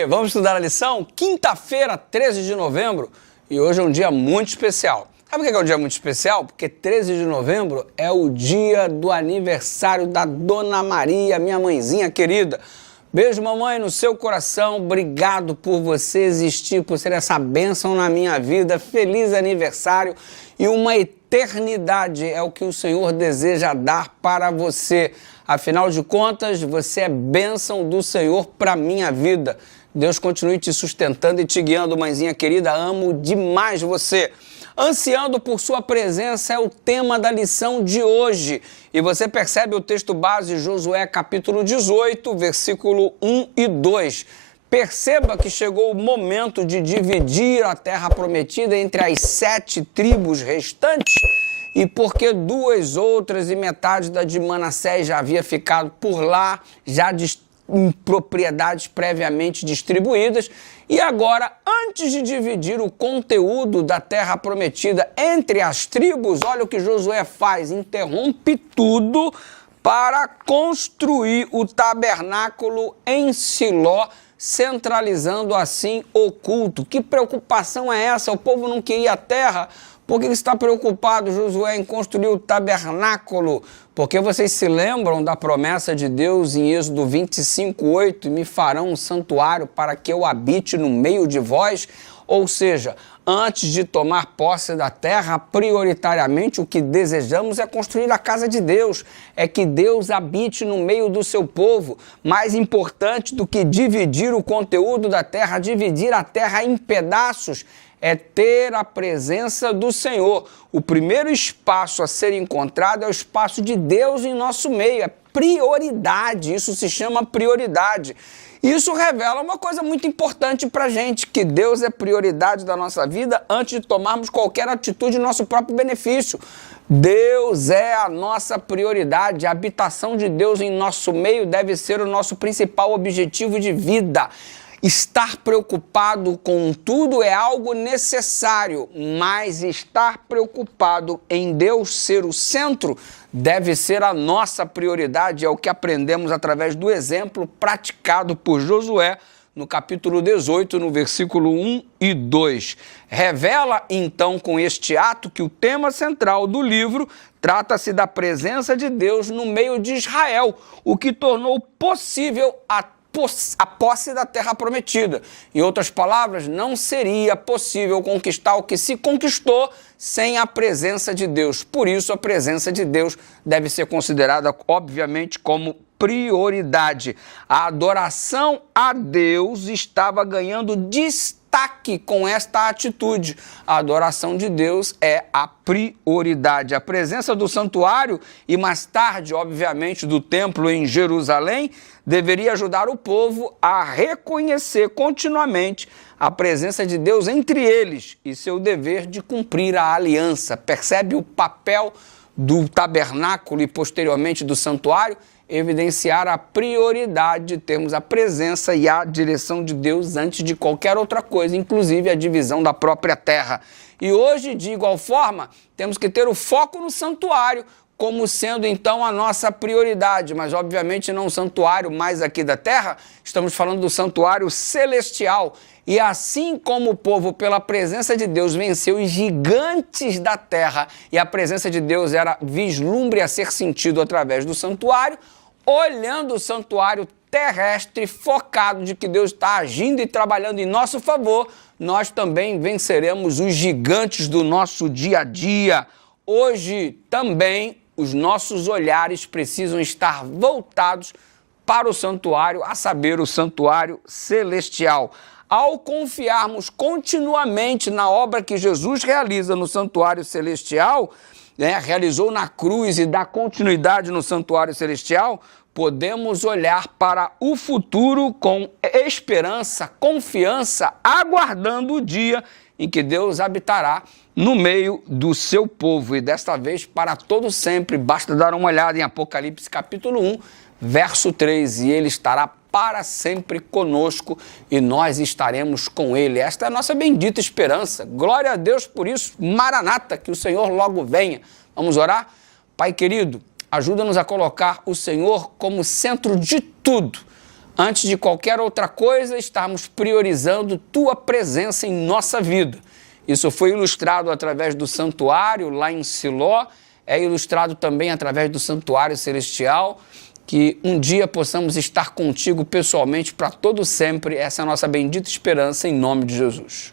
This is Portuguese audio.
aí, vamos estudar a lição? Quinta-feira, 13 de novembro, e hoje é um dia muito especial. Sabe por que é um dia muito especial? Porque 13 de novembro é o dia do aniversário da Dona Maria, minha mãezinha querida. Beijo, mamãe, no seu coração. Obrigado por você existir, por ser essa bênção na minha vida. Feliz aniversário e uma eternidade é o que o Senhor deseja dar para você. Afinal de contas, você é bênção do Senhor para a minha vida. Deus continue te sustentando e te guiando, mãezinha querida. Amo demais você. Ansiando por sua presença é o tema da lição de hoje. E você percebe o texto base, Josué capítulo 18, versículo 1 e 2. Perceba que chegou o momento de dividir a terra prometida entre as 7 tribos restantes, e porque 2 outras e metade da de Manassés já havia ficado por lá, já em propriedades previamente distribuídas, e agora, antes de dividir o conteúdo da terra prometida entre as tribos, olha o que Josué faz, interrompe tudo para construir o tabernáculo em Siló, centralizando assim o culto. Que preocupação é essa? O povo não queria a terra. Por que está preocupado, Josué, em construir o tabernáculo? Porque vocês se lembram da promessa de Deus em Êxodo 25:8, e me farão um santuário para que eu habite no meio de vós? Ou seja, antes de tomar posse da terra, prioritariamente o que desejamos é construir a casa de Deus, é que Deus habite no meio do seu povo. Mais importante do que dividir o conteúdo da terra, dividir a terra em pedaços, é ter a presença do Senhor. O primeiro espaço a ser encontrado é o espaço de Deus em nosso meio, é prioridade, isso se chama prioridade. Isso revela uma coisa muito importante para a gente, que Deus é prioridade da nossa vida antes de tomarmos qualquer atitude em nosso próprio benefício. Deus é a nossa prioridade, a habitação de Deus em nosso meio deve ser o nosso principal objetivo de vida. Estar preocupado com tudo é algo necessário, mas estar preocupado em Deus ser o centro deve ser a nossa prioridade, é o que aprendemos através do exemplo praticado por Josué no capítulo 18, no versículo 1 e 2. Revela, então, com este ato que o tema central do livro trata-se da presença de Deus no meio de Israel, o que tornou possível a posse da terra prometida. Em outras palavras, não seria possível conquistar o que se conquistou sem a presença de Deus. Por isso, a presença de Deus deve ser considerada, obviamente, como prioridade. A adoração a Deus estava ganhando destaque com esta atitude. A adoração de Deus é a prioridade. A presença do santuário e, mais tarde, obviamente, do templo em Jerusalém, deveria ajudar o povo a reconhecer continuamente a presença de Deus entre eles e seu dever de cumprir a aliança. Percebe o papel do tabernáculo e, posteriormente, do santuário? Evidenciar a prioridade de termos a presença e a direção de Deus antes de qualquer outra coisa, inclusive a divisão da própria terra. E hoje, de igual forma, temos que ter o foco no santuário, como sendo então a nossa prioridade, mas obviamente não o santuário mais aqui da terra, estamos falando do santuário celestial. E assim como o povo, pela presença de Deus, venceu os gigantes da terra, e a presença de Deus era vislumbre a ser sentido através do santuário, olhando o santuário terrestre, focado de que Deus está agindo e trabalhando em nosso favor, nós também venceremos os gigantes do nosso dia a dia. Hoje também os nossos olhares precisam estar voltados para o santuário, a saber, o santuário celestial. Ao confiarmos continuamente na obra que Jesus realiza no santuário celestial, realizou na cruz e dá continuidade no santuário celestial, podemos olhar para o futuro com esperança, confiança, aguardando o dia em que Deus habitará no meio do seu povo, e desta vez para todo sempre. Basta dar uma olhada em Apocalipse capítulo 1, verso 3, e ele estará para sempre conosco e nós estaremos com ele. Esta é a nossa bendita esperança. Glória a Deus por isso. Maranata, que o Senhor logo venha. Vamos orar? Pai querido, ajuda-nos a colocar o Senhor como centro de tudo. Antes de qualquer outra coisa, estarmos priorizando tua presença em nossa vida. Isso foi ilustrado através do santuário lá em Siló, é ilustrado também através do santuário celestial, que um dia possamos estar contigo pessoalmente para todo sempre. Essa é a nossa bendita esperança em nome de Jesus.